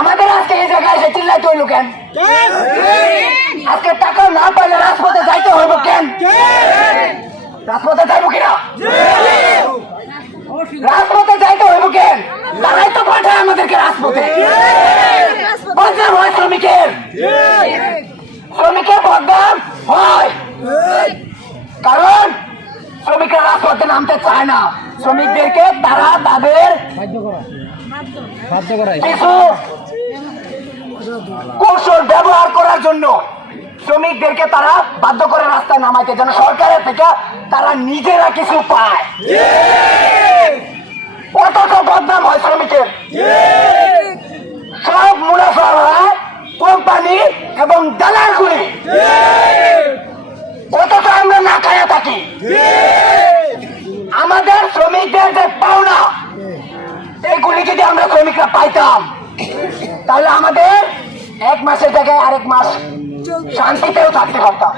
আমাদের আজকে এই জায়গায় এসে চিল্লাইতে হইল কেন? আজকে টাকা না পাইলে রাজপথে যাইতে হইব কেন? রাজপথে যাইব কিনা? রাজপথে যাইতে হইব কেন? তারাই তো পাঠায় আমাদেরকে রাজপথে। বদনাম হয় শ্রমিকের, শ্রমিকের বদনাম হয়, কারণ শ্রমিকরা রাজপথে নামতে চায় না। শ্রমিকদেরকে তারা তাদের কিছু কৌশল ব্যবহার করার জন্য শ্রমিকদেরকে তারা বাধ্য করে রাস্তায় নামাইতে, যেন সরকারের থেকে তারা নিজেরা কিছু পায়। অথচ বদনাম হয় শ্রমিকের। সব মুনাফা হয় কোম্পানি এবং দালালগুলি, অথচ আমরা না খায়া থাকি। আমাদের শ্রমিকদের যে পাওনা, এগুলি যদি আমরা শ্রমিকরা পাইতাম তাহলে আমাদের এক মাসের জায়গায় আরেক মাস শান্তিতেও থাকতে পারতাম।